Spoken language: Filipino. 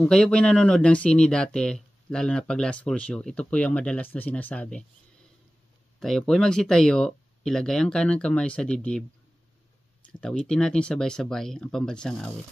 Kung kayo po ay nanonood ng sini dati, lalo na pag last full show, ito po yung madalas na sinasabi. Tayo po ay magsitayo, ilagay ang kanang kamay sa dibdib, at awitin natin sabay-sabay ang pambansang awit.